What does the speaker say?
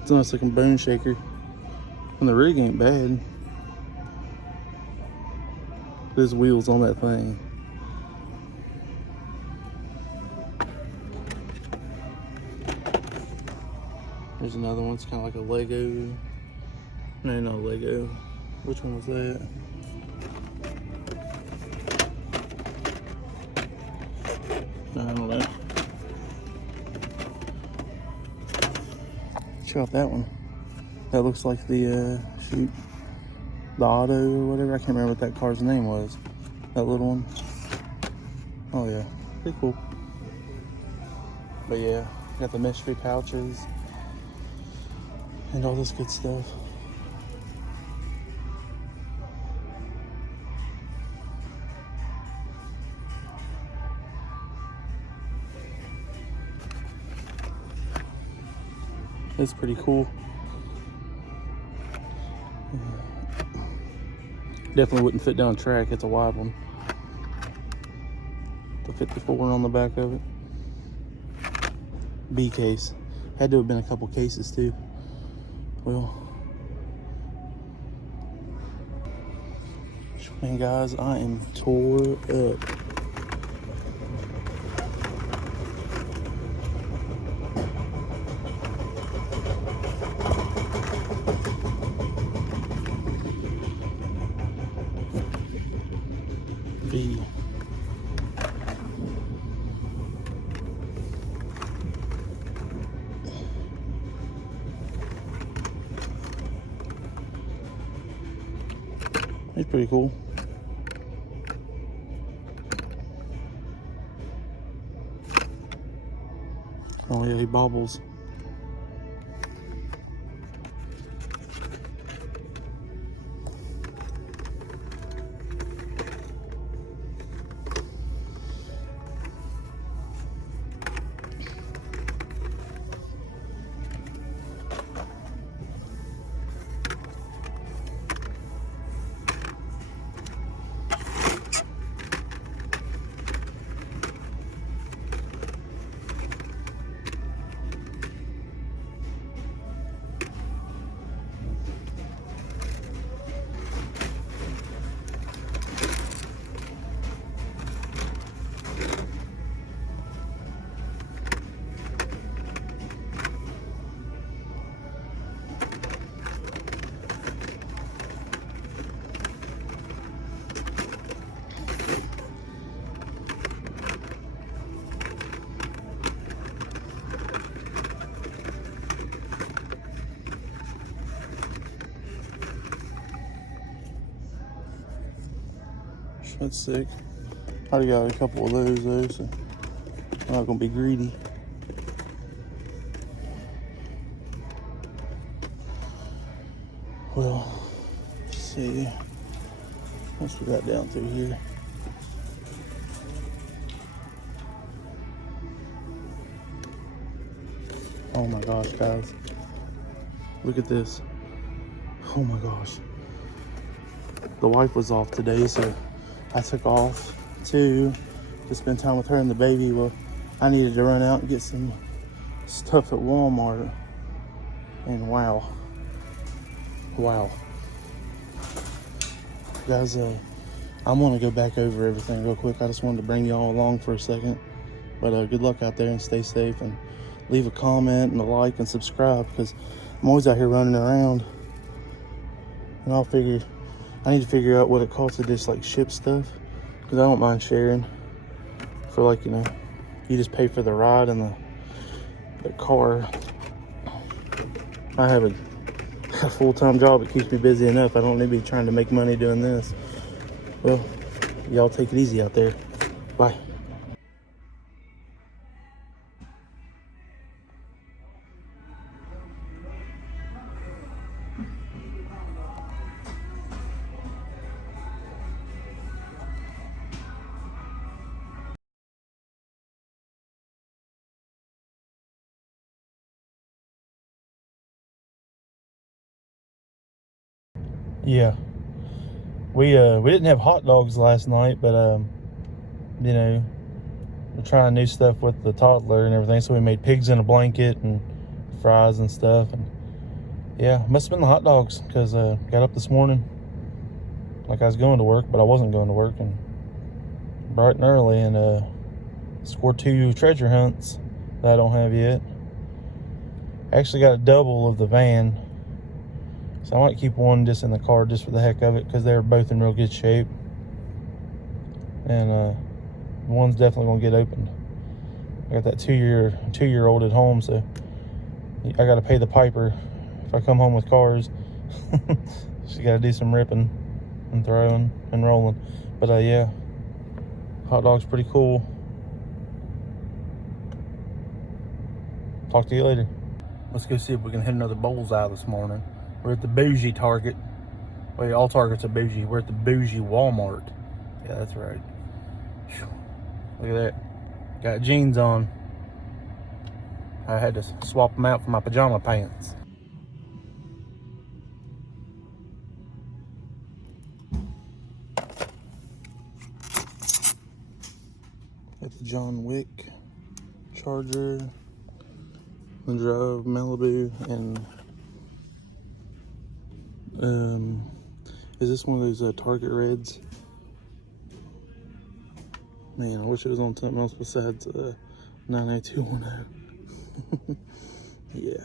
It's a nice looking bone shaker. And the rig ain't bad. There's wheels on that thing. There's another one. It's kind of like a Lego. No, not Lego. Which one was that? I don't know. Check out that one. That looks like the shoot, the Auto or whatever. I can't remember what that car's name was. That little one. Oh yeah, pretty cool. But yeah, got the mystery pouches and all this good stuff. It's pretty cool. Definitely wouldn't fit down track. It's a wide one. The 54 on the back of it. B case. Had to have been a couple cases too. Well, man, guys, I am tore up. B. He's pretty cool. Oh yeah, he bobbles. That's sick. I already got a couple of those though, so I'm not gonna be greedy. Well, let's see. What's we got down through here? Oh my gosh, guys. Look at this. Oh my gosh. The wife was off today, so I took off to spend time with her and the baby. Well, I needed to run out and get some stuff at Walmart. And wow. Guys, I'm gonna go back over everything real quick. I just wanted to bring y'all along for a second. But good luck out there and stay safe, and leave a comment and a like and subscribe, because I'm always out here running around. And I need to figure out what it costs to just like ship stuff, because I don't mind sharing for, like, you know, you just pay for the ride and the car. I have a full-time job. It keeps me busy enough. I don't need to be trying to make money doing this. Well, y'all take it easy out there. Bye. Yeah, we didn't have hot dogs last night, but you know, we're trying new stuff with the toddler and everything, so we made pigs in a blanket and fries and stuff. And yeah, must have been the hot dogs, because got up this morning like I was going to work, but I wasn't going to work, and bright and early, and scored 2 treasure hunts that I don't have yet. Actually got a double of the van, so I might keep one just in the car just for the heck of it, because they're both in real good shape, and one's definitely gonna get opened. I got that two-year-old at home, so I gotta pay the piper if I come home with cars. She gotta do some ripping and throwing and rolling. But yeah, hot dog's pretty cool. Talk to you later. Let's go see if we can hit another bullseye this morning. We're at the bougie Target. Wait, all Targets are bougie. We're at the bougie Walmart. Yeah, that's right. Look at that. Got jeans on. I had to swap them out for my pajama pants. Got the John Wick charger, the Drive Malibu, and is this one of those Target Reds? Man, I wish it was on something else besides 98210. Yeah.